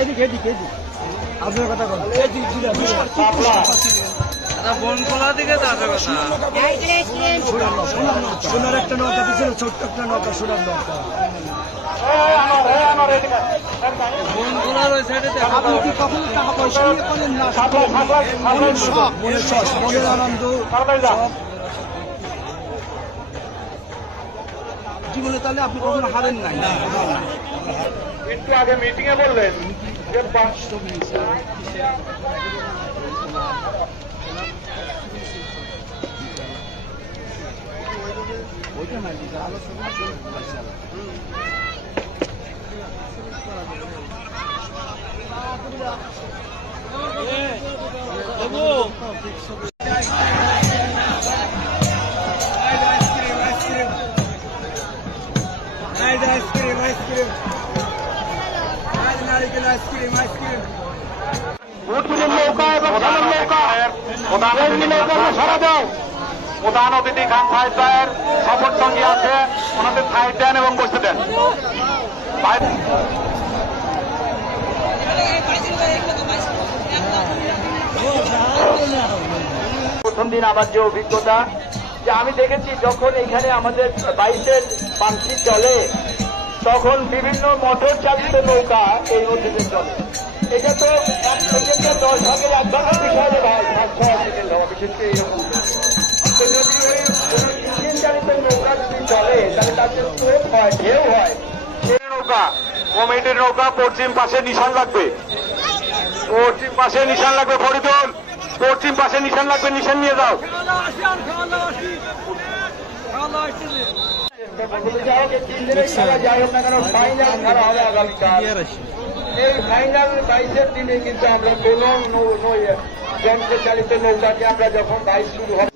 এদিকে এদিকে এদিকে। আপনার কথা বল। দিকে কথা। সোনার একটা নৌকা দিয়েছিল ছোট্ট একটা নৌকা সোনার নৌকা। বনখোলার ওই সাইডে আপনি কি কখনো টাকা পয়সা নিয়ে করেন না? মনের শখ মনের শখ মনের আনন্দ সব। জীবনে তাহলে আপনি কখনো হারেন নাই? একটু আগে মিটিং এ বললেন যে আইসক্রিম আইসক্রিম নারিকেল আইসক্রিম আইসক্রিম উৎপীড়ন নৌকা। এবং নৌকা সারা দাও। প্রধান অতিথি খান সাহেব সাহেব সফর সঙ্গী আছে। ওনাদের সাইড দেন এবং বসতে দেন। প্রথম দিন আমার যে অভিজ্ঞতা, যে আমি দেখেছি যখন এখানে আমাদের বাইশের পাম্পি চলে, তখন বিভিন্ন মোটর চালিত নৌকা এই নদীতে চলে। এটা তো দশ ভাগের এক ভাগের বিষয় বিশেষ করে এরকম। কমিটির নৌকা, পশ্চিম পাশে নিশান লাগবে। পশ্চিম পাশে নিশান লাগবে, ফরিদুল। পশ্চিম পাশে নিশান লাগবে, নিশান নিয়ে যাও। এই ফাইনাল বাইশের দিনে কিন্তু আমরা কোন চালিত নৌকাকে আমরা যখন বাইশ শুরু হবে